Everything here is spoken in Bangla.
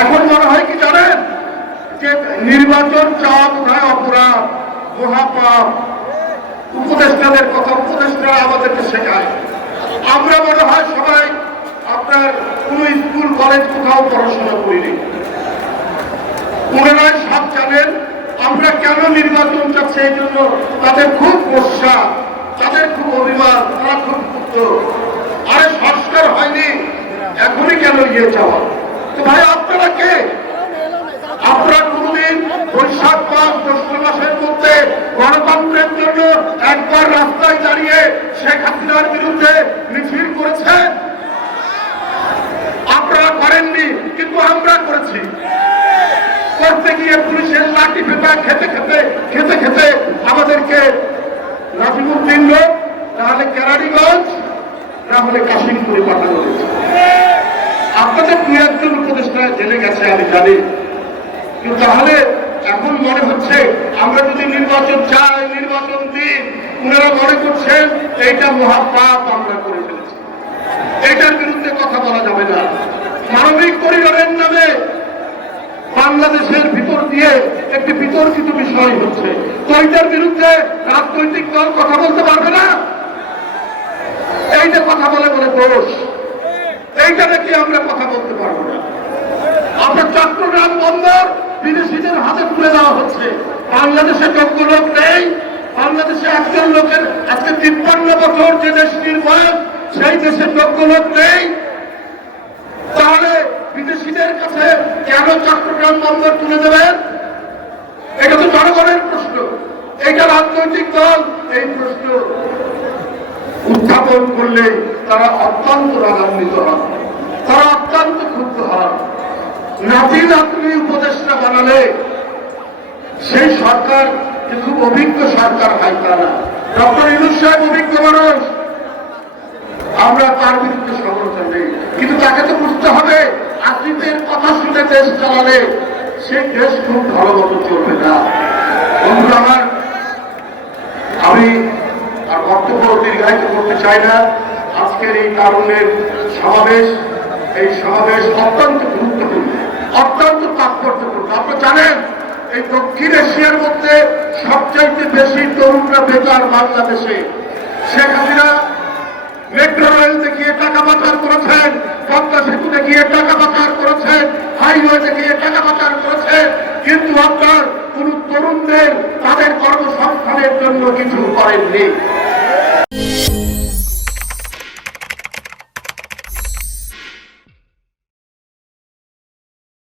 এখন মনে হয় কি জানেন? যে নির্বাচন চাওয়া বোধহয় অপরাধ। মহাপাপ। উপদেষ্টাদের কথা উপদেষ্টা আমাদেরকে শেখায়। আমরা মনে হয় সবাই আপনার কোন স্কুল, কলেজ কোথাও পড়াশোনা করিনি। ওনারাই সব জানেন, আমরা কেন নির্বাচন চাচ্ছি এই জন্য তাদের খুব বর্ষা তাদের খুব অভিমান, তারা খুব ক্ষুব্ধ। আরে সংস্কার হয়নি, এখনই কেন ইয়ে চাওয়া তো ভাই আপনারা কে আপনারা কোনদিন বৈশাখ মাস, জ্যৈষ্ঠ মাসের মধ্যে গণতন্ত্রের জন্য একবার রাস্তায় দাঁড়িয়ে শেখ হাসিনার বিরুদ্ধে মিছিল করেছেন? আপনারা করেননি, কিন্তু আমরা করেছি। করতে গিয়ে পুলিশের লাঠি পেটা খেতে খেতে খেতে খেতে আমাদেরকে নাজিমুদ্দিন লোক, তাহলে কেরানীগঞ্জ, না হলে কাশিমপুরে পাঠানো হয়েছে। আপনাদের দু একজন উপদেষ্টা জেলে গেছে, আমি জানি। কিন্তু তাহলে এখন মনে হচ্ছে আমরা যদি নির্বাচন চাই, নির্বাচন দিই, ওনারা মনে করছেন এইটা মহাপাপ আমরা করে ফেলেছি। এটার বিরুদ্ধে কথা বলা যাবে না। মানবিক পরিবারের নামে বাংলাদেশের ভিতর দিয়ে একটি বিতর্কিত বিষয় হচ্ছে। তো এইটার বিরুদ্ধে রাজনৈতিক দল কথা বলতে পারবে না? এইটা কথা বলে বলে দোষ। এইটা নাকি আমরা কথা বলতে পারব না। আমরা চট্টগ্রাম বন্দর বিদেশিদের হাতে তুলে দেওয়া হচ্ছে। বাংলাদেশে যোগ্য লোক নেই। বাংলাদেশে একজন লোকের আজকে তিপ্পান্ন বছর যে দেশ নির্ভর সেই দেশের যোগ্য লোক নেই। তাহলে বিদেশিদের কাছে কেন চট্টগ্রাম বন্দর তুলে দেবেন? এটা তো জনগণের প্রশ্ন। এটা রাজনৈতিক দল এই প্রশ্ন উত্থাপন করলে তারা অত্যন্ত রাগান্বিত হন। তারা অত্যন্ত ক্ষুব্ধ হন। নাতি নাতনি উপদেষ্টা বানালে, সেই সরকার খুব অভিজ্ঞ সরকার হয় তা না ডক্টর ইনুস সাহেব অভিজ্ঞ মানুষ। আমরা তার বিরুদ্ধে সমালোচনা নেই। কিন্তু তাকে তো বুঝতে হবে আত্মীয়দের কথা শুনে দেশ চালালে সেই দেশ খুব ভালো মতো চলবে না। বন্ধু আমার, আমি আর বক্তব্য দীর্ঘায়িত করতে চাই না। আজকের এই কারণের সমাবেশ, এই সমাবেশ অত্যন্ত গুরুত্বপূর্ণ, অত্যন্ত তাৎপর্যপূর্ণ। আপনারা জানেন, এই দক্ষিণ এশিয়ার মধ্যে সবচাইতে বেশি তরুণরা বেকার বাংলাদেশে। হাসিনা মেট্রো রেল দেখিয়ে টাকা পাচার করেছেন, পদ্মা সেতু দেখিয়ে টাকা পাচার করেছেন হাইওয়ে দেখিয়ে টাকা পাচার করেছেন, কিন্তু আপনার কোন তরুণদের তাদের কর্মসংস্থানের জন্য কিছু করেননি।